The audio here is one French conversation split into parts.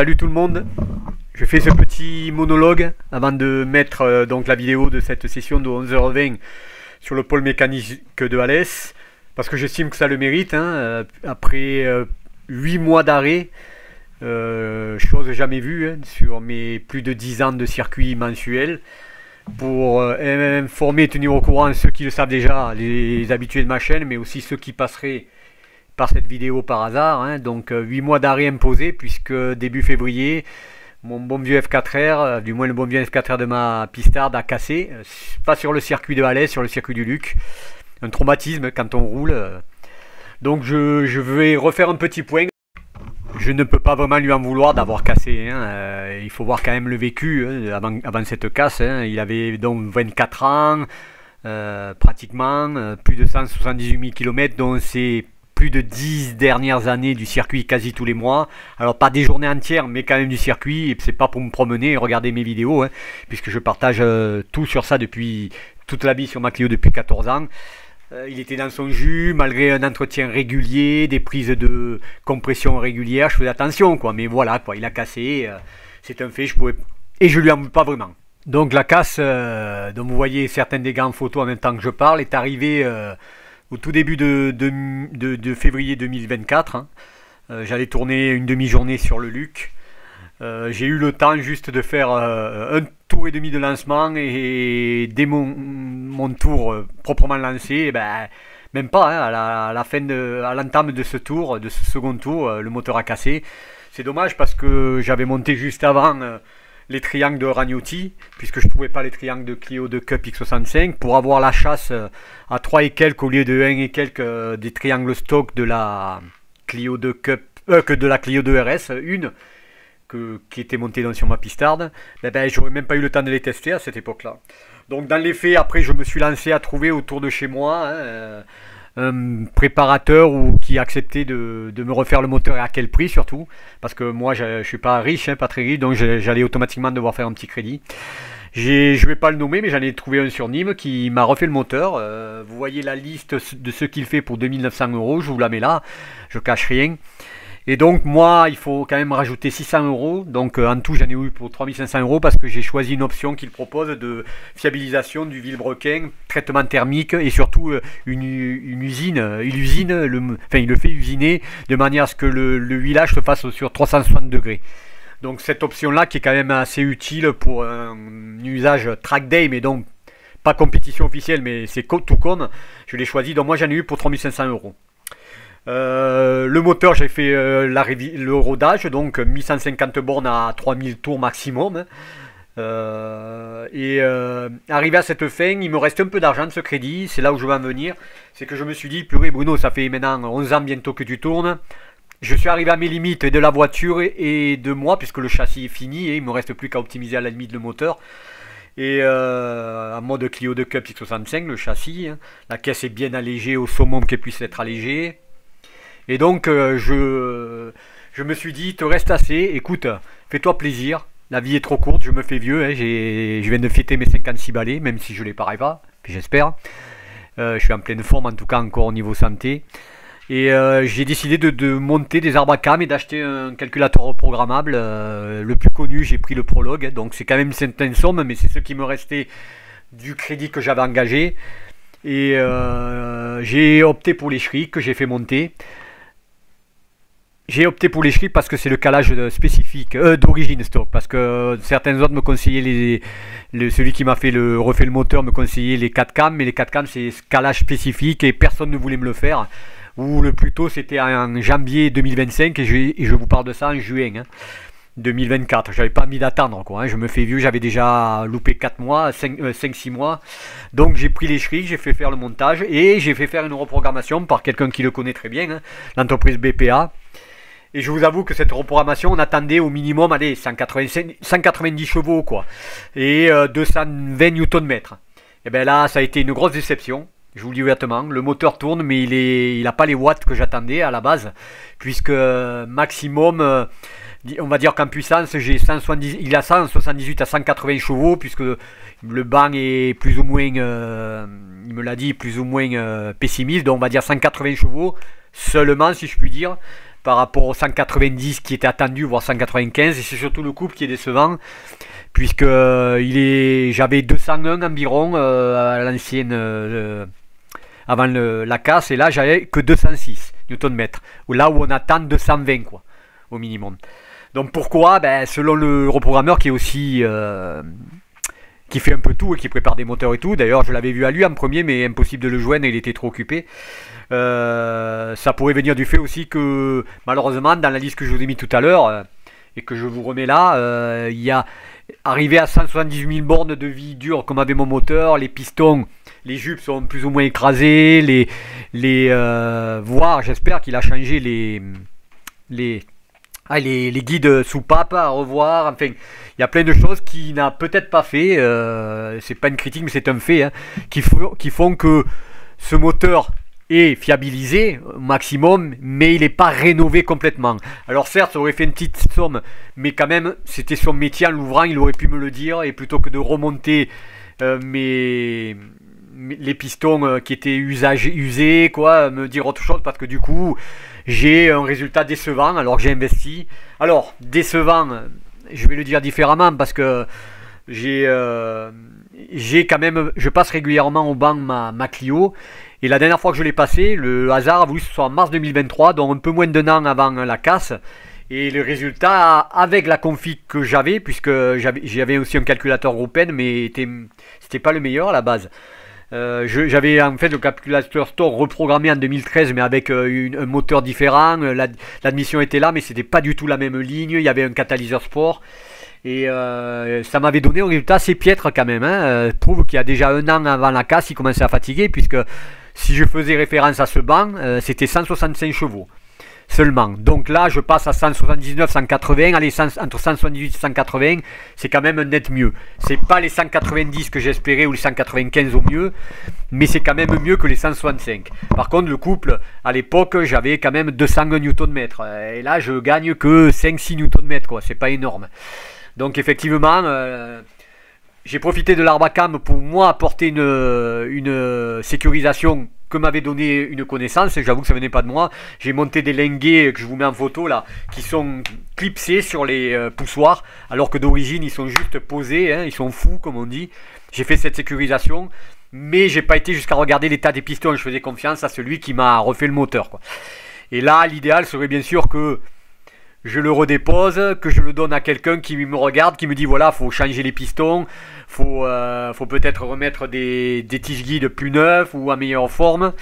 Salut tout le monde, je fais ce petit monologue avant de mettre donc la vidéo de cette session de 11h20 sur le pôle mécanique de Alès, parce que j'estime que ça le mérite, hein, après 8 mois d'arrêt, chose jamais vue hein, sur mes plus de 10 ans de circuit mensuel, pour informer et tenir au courant ceux qui le savent déjà, les habitués de ma chaîne, mais aussi ceux qui passeraient par cette vidéo par hasard, hein. Donc 8 mois d'arrêt imposé, puisque début février, mon bon vieux F4R, du moins le bon vieux F4R de ma pistarde a cassé, pas sur le circuit de Alès, sur le circuit du Luc, un traumatisme quand on roule, donc je vais refaire un petit point. Je ne peux pas vraiment lui en vouloir d'avoir cassé, hein. Il faut voir quand même le vécu hein, avant cette casse, hein. Il avait donc 24 ans, pratiquement, plus de 178 000 km, dont c'est plus de 10 dernières années du circuit quasi tous les mois. Alors pas des journées entières, mais quand même du circuit, et c'est pas pour me promener et regarder mes vidéos, hein, puisque je partage tout sur ça depuis toute la vie sur ma Clio depuis 14 ans. Il était dans son jus, malgré un entretien régulier, des prises de compression régulières, je faisais attention, quoi. Mais voilà, quoi, il a cassé, c'est un fait, je pouvais... Et je lui en veux pas vraiment. Donc la casse, dont vous voyez certaines des grandes photos en même temps que je parle, est arrivée au tout début de février 2024. Hein. J'allais tourner une demi-journée sur le Luc. J'ai eu le temps juste de faire un tour et demi de lancement, et dès mon tour proprement lancé, ben, même pas, hein, à l'entame de ce tour, de ce second tour, le moteur a cassé. C'est dommage parce que j'avais monté juste avant les triangles de Ragnotti, puisque je ne trouvais pas les triangles de Clio de Cup X65, pour avoir la chasse à 3 et quelques au lieu de 1 et quelques des triangles stock de la Clio de Cup, que de la Clio de RS, qui était montée donc sur ma pistarde. Ben, j'aurais même pas eu le temps de les tester à cette époque-là. Donc dans les faits, après je me suis lancé à trouver autour de chez moi hein, un préparateur qui acceptait de me refaire le moteur, et à quel prix surtout, parce que moi je suis pas riche, hein, pas très riche, donc j'allais automatiquement devoir faire un petit crédit. Je vais pas le nommer, mais j'en ai trouvé un sur Nîmes qui m'a refait le moteur. Vous voyez la liste de ce qu'il fait pour 2900 €, je vous la mets là, je cache rien. Et donc moi il faut quand même rajouter 600 €, donc en tout j'en ai eu pour 3500 €, parce que j'ai choisi une option qu'il propose de fiabilisation du vilebrequin, traitement thermique, et surtout une usine, il le fait usiner de manière à ce que le huilage se fasse sur 360 degrés. Donc cette option là qui est quand même assez utile pour un usage track day, mais donc pas compétition officielle, mais c'est tout comme, je l'ai choisi, donc moi j'en ai eu pour 3500 €. Le moteur, j'ai fait le rodage, donc 1150 bornes à 3000 tours maximum. Arrivé à cette fin, il me reste un peu d'argent de ce crédit. C'est là où je vais en venir. C'est que je me suis dit, purée Bruno, ça fait maintenant 11 ans bientôt que tu tournes. Je suis arrivé à mes limites de la voiture et de moi, puisque le châssis est fini et il me reste plus qu'à optimiser à la limite le moteur. Et en mode Clio de Cup X65, le châssis, hein. La caisse est bien allégée au summum qu'elle puisse être allégée. Et donc je me suis dit, te reste assez, écoute, fais-toi plaisir, la vie est trop courte, je me fais vieux, hein, je viens de fêter mes 56 balais, même si je ne les parais pas, j'espère. Je suis en pleine forme en tout cas encore au niveau santé. Et j'ai décidé de monter des arbres à cam et d'acheter un calculateur reprogrammable. Le plus connu, j'ai pris le Prologue, hein, donc c'est quand même une certaine somme, mais c'est ce qui me restait du crédit que j'avais engagé. Et j'ai opté pour les Schrick que j'ai fait monter. J'ai opté pour les Schrick parce que c'est le calage spécifique, d'origine stock, parce que certains autres me conseillaient, celui qui m'a fait refait le moteur me conseillait les 4 cams, mais les 4 cams c'est ce calage spécifique et personne ne voulait me le faire. Ou le plus tôt c'était en janvier 2025 et je vous parle de ça en juin hein, 2024. J'avais pas mis d'attendre quoi, hein. Je me fais vieux, j'avais déjà loupé 4 mois, 5-6 mois. Donc j'ai pris les Schrick, j'ai fait faire le montage et j'ai fait faire une reprogrammation par quelqu'un qui le connaît très bien, hein, l'entreprise BPA. Et je vous avoue que cette reprogrammation, on attendait au minimum, allez, 190 chevaux, quoi. Et 220 Nm. Et bien là, ça a été une grosse déception. Je vous le dis ouvertement. Le moteur tourne, mais il n'a pas les watts que j'attendais à la base. Puisque maximum, on va dire qu'en puissance, il a 178 à 180 chevaux, puisque le banc est plus ou moins, il me l'a dit, plus ou moins pessimiste. Donc on va dire 180 chevaux, seulement si je puis dire. par rapport au 190 qui était attendu, voire 195, et c'est surtout le couple qui est décevant, puisque j'avais 201 environ à l'ancienne, avant la casse, et là j'avais que 206 Nm, là où on attend 220 quoi, au minimum. Donc pourquoi? Ben, selon le reprogrammeur qui est aussi qui fait un peu tout et qui prépare des moteurs et tout. D'ailleurs, je l'avais vu à lui en premier, mais impossible de le joindre, il était trop occupé. Ça pourrait venir du fait aussi que, malheureusement, dans la liste que je vous ai mis tout à l'heure, et que je vous remets là, il y a arrivé à 178 000 bornes de vie dure comme avait mon moteur, les pistons, les jupes sont plus ou moins écrasées, voire, j'espère qu'il a changé les guides soupape à revoir, enfin, il y a plein de choses qu'il n'a peut-être pas fait, c'est pas une critique mais c'est un fait, hein, qui font que ce moteur est fiabilisé au maximum, mais il n'est pas rénové complètement. Alors certes, ça aurait fait une petite somme, mais quand même, c'était son métier en l'ouvrant, il aurait pu me le dire, et plutôt que de remonter les pistons qui étaient usés, quoi, me dire autre chose, parce que du coup, j'ai un résultat décevant alors que j'ai investi. Alors, décevant, je vais le dire différemment, parce que j'ai quand même, je passe régulièrement au banc ma Clio, et la dernière fois que je l'ai passé, le hasard a voulu que ce soit en mars 2023, donc un peu moins d'un an avant la casse. Et le résultat, avec la config que j'avais, puisque j'avais aussi un calculateur Open, mais c'était pas le meilleur à la base. J'avais en fait le calculateur Store reprogrammé en 2013, mais avec un moteur différent. L'admission était là, mais c'était pas du tout la même ligne. Il y avait un catalyseur sport. Et ça m'avait donné un résultat assez piètre quand même, hein. Prouve qu'il y a déjà un an avant la casse, il commençait à fatiguer, puisque si je faisais référence à ce banc, c'était 165 chevaux seulement. Donc là, je passe à 179, 180, allez, entre 178 et 180, c'est quand même net mieux. C'est pas les 190 que j'espérais ou les 195 au mieux, mais c'est quand même mieux que les 165. Par contre, le couple, à l'époque, j'avais quand même 200 Nm. Et là, je gagne que 5-6 Nm, quoi. C'est pas énorme. Donc effectivement, j'ai profité de l'Arbacam pour moi apporter une sécurisation que m'avait donné une connaissance. J'avoue que ça venait pas de moi. J'ai monté des linguets que je vous mets en photo là, qui sont clipsés sur les poussoirs, alors que d'origine ils sont juste posés, hein, ils sont fous comme on dit. J'ai fait cette sécurisation, mais j'ai pas été jusqu'à regarder l'état des pistons. Je faisais confiance à celui qui m'a refait le moteur, quoi. Et là, l'idéal serait bien sûr que je le redépose, que je le donne à quelqu'un qui me regarde, qui me dit voilà, faut changer les pistons, faut peut-être remettre des tiges guides plus neufs ou à meilleure forme,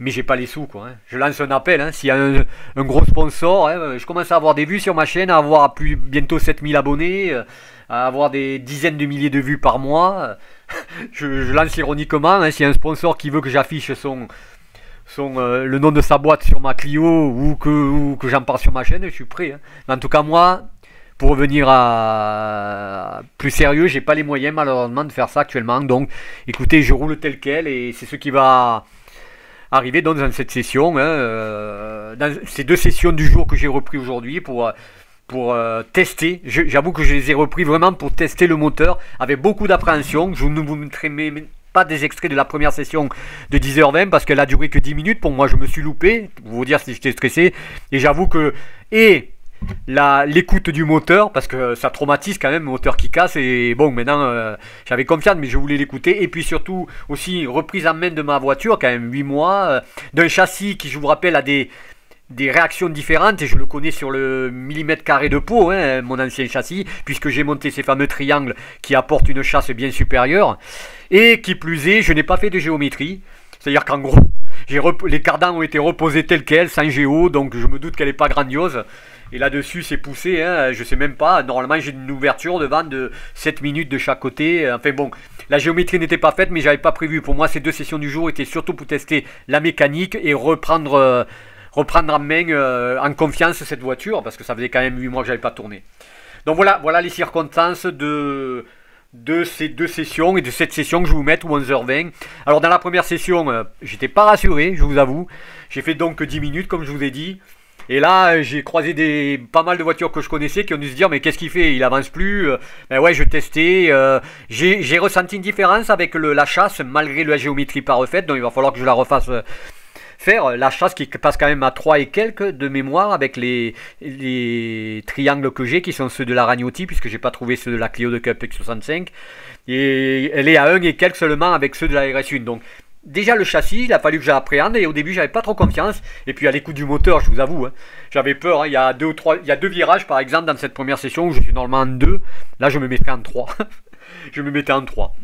mais j'ai pas les sous, quoi, hein. Je lance un appel, hein, s'il y a un gros sponsor, hein, je commence à avoir des vues sur ma chaîne, à avoir bientôt 7000 abonnés, à avoir des dizaines de milliers de vues par mois. je lance ironiquement, hein, s'il y a un sponsor qui veut que j'affiche le nom de sa boîte sur ma Clio ou que j'en parle sur ma chaîne, je suis prêt, hein. Mais en tout cas, moi, pour revenir à plus sérieux, j'ai pas les moyens malheureusement de faire ça actuellement. Donc écoutez, je roule tel quel et c'est ce qui va arriver dans cette session, hein, dans ces deux sessions du jour que j'ai repris aujourd'hui pour tester. J'avoue que je les ai repris vraiment pour tester le moteur avec beaucoup d'appréhension. Je ne vous mettrai pas des extraits de la première session de 10h20 parce qu'elle a duré que 10 minutes. Pour moi, je me suis loupé, pour vous dire si j'étais stressé. Et j'avoue que l'écoute du moteur, parce que ça traumatise quand même, le moteur qui casse. Et bon, maintenant, j'avais confiance, mais je voulais l'écouter. Et puis surtout, aussi, reprise en main de ma voiture, quand même 8 mois, d'un châssis qui, je vous rappelle, a des réactions différentes, et je le connais sur le millimètre carré de peau, hein, mon ancien châssis, puisque j'ai monté ces fameux triangles qui apportent une chasse bien supérieure. Et qui plus est, je n'ai pas fait de géométrie, c'est-à-dire qu'en gros, les cardans ont été reposés tels quels, sans géo, donc je me doute qu'elle n'est pas grandiose. Et là-dessus, c'est poussé, hein, je sais même pas. Normalement, j'ai une ouverture de vent de 7 minutes de chaque côté. Enfin bon, la géométrie n'était pas faite, mais j'avais pas prévu. Pour moi, ces deux sessions du jour étaient surtout pour tester la mécanique et reprendre en main en confiance cette voiture, parce que ça faisait quand même 8 mois que j'avais pas tourné. Donc voilà les circonstances de ces deux sessions et de cette session que je vais vous mettre, ou 11h20. Alors dans la première session, j'étais pas rassuré, je vous avoue. J'ai fait donc 10 minutes comme je vous ai dit. Et là, j'ai croisé pas mal de voitures que je connaissais qui ont dû se dire mais qu'est-ce qu'il fait? Il avance plus. Ben ouais, je testais. J'ai ressenti une différence avec la chasse malgré la géométrie pas refaite. Donc il va falloir que je la refasse faire la chasse qui passe quand même à 3 et quelques de mémoire avec les triangles que j'ai qui sont ceux de la Ragnotti puisque j'ai pas trouvé ceux de la Clio de Cup X65 et elle est à 1 et quelques seulement avec ceux de la RS1. Donc déjà le châssis, il a fallu que j'appréhende et au début j'avais pas trop confiance et puis à l'écoute du moteur, je vous avoue, hein, j'avais peur, hein. Il y a deux virages par exemple dans cette première session où je suis normalement en 2, là je me mettrais en 3. Je me mettais en 3.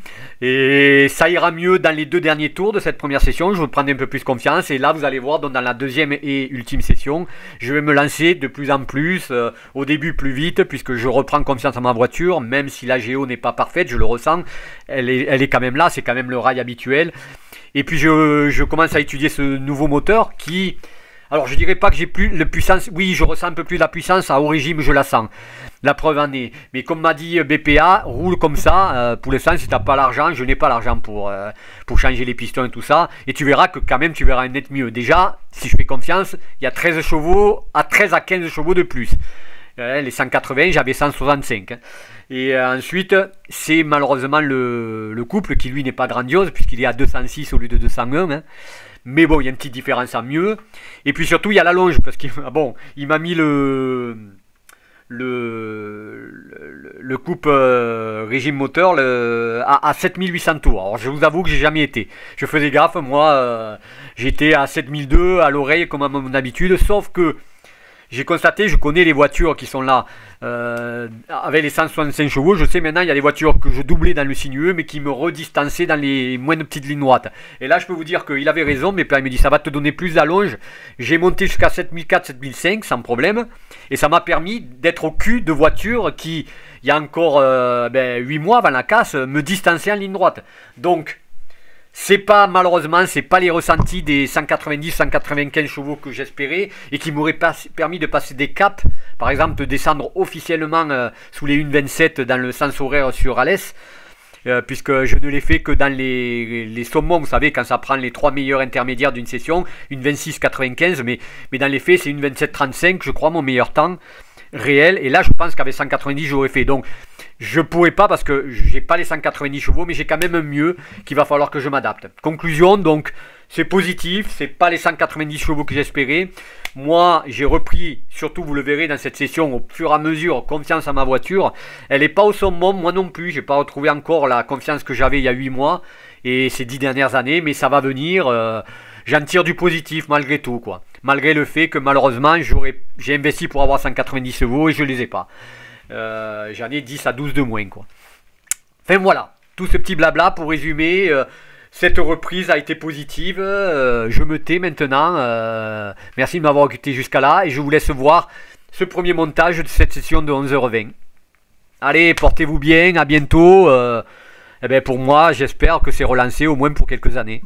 Et ça ira mieux dans les 2 derniers tours de cette première session. Je vais prendre un peu plus confiance. Et là, vous allez voir, donc dans la deuxième et ultime session, je vais me lancer de plus en plus. Au début, plus vite, puisque je reprends confiance en ma voiture. Même si la Géo n'est pas parfaite, je le ressens. Elle est quand même là. C'est quand même le rail habituel. Et puis, je commence à étudier ce nouveau moteur qui... Alors, je dirais pas que j'ai plus de puissance. Oui, je ressens un peu plus la puissance. Au régime, je la sens. La preuve en est. Mais comme m'a dit BPA, roule comme ça. Pour l'instant, si tu n'as pas l'argent, je n'ai pas l'argent pour changer les pistons et tout ça. Et tu verras que quand même, tu verras un net mieux. Déjà, si je fais confiance, il y a 13 chevaux, à 13 à 15 chevaux de plus. Les 180, j'avais 165. Et ensuite, c'est malheureusement le couple qui, lui, n'est pas grandiose, puisqu'il est à 206 au lieu de 201. Hein. Mais bon, il y a une petite différence en mieux. Et puis surtout, il y a la longe, parce qu'il il m'a mis le coupe régime moteur à 7800 tours. Alors je vous avoue que j'ai jamais été. Je faisais gaffe, moi j'étais à 7002 à l'oreille comme à mon habitude, sauf que j'ai constaté, je connais les voitures qui sont là avec les 165 chevaux. Je sais maintenant, il y a des voitures que je doublais dans le sinueux, mais qui me redistançaient dans les moins de petites lignes droites. Et là, je peux vous dire qu'il avait raison, mais il me dit, ça va te donner plus d'allonge. J'ai monté jusqu'à 7004, 7005 sans problème. Et ça m'a permis d'être au cul de voitures qui, il y a encore 8 mois avant la casse, me distançaient en ligne droite. Donc, c'est pas, malheureusement, c'est pas les ressentis des 190-195 chevaux que j'espérais et qui m'auraient permis de passer des caps, par exemple de descendre officiellement sous les 1,27 dans le sens horaire sur Alès, puisque je ne l'ai fait que dans les sommons, vous savez, quand ça prend les 3 meilleurs intermédiaires d'une session, 1,26,95, mais dans les faits, c'est 1,27,35, je crois, mon meilleur temps réel, et là je pense qu'avec 190 j'aurais fait. Donc je pourrais pas parce que j'ai pas les 190 chevaux, mais j'ai quand même un mieux qu'il va falloir que je m'adapte. Conclusion, donc c'est positif, c'est pas les 190 chevaux que j'espérais. Moi j'ai repris, surtout vous le verrez dans cette session, au fur et à mesure, confiance en ma voiture. Elle est pas au summum, moi non plus, j'ai pas retrouvé encore la confiance que j'avais il y a 8 mois et ces 10 dernières années, mais ça va venir. J'en tire du positif malgré tout, quoi. Malgré le fait que malheureusement j'ai investi pour avoir 190 chevaux et je les ai pas. J'en ai 10 à 12 de moins, quoi. Enfin voilà, tout ce petit blabla pour résumer. Cette reprise a été positive. Je me tais maintenant. Merci de m'avoir écouté jusqu'à là et je vous laisse voir ce premier montage de cette session de 11h20. Allez, portez-vous bien, à bientôt. Pour moi, j'espère que c'est relancé au moins pour quelques années.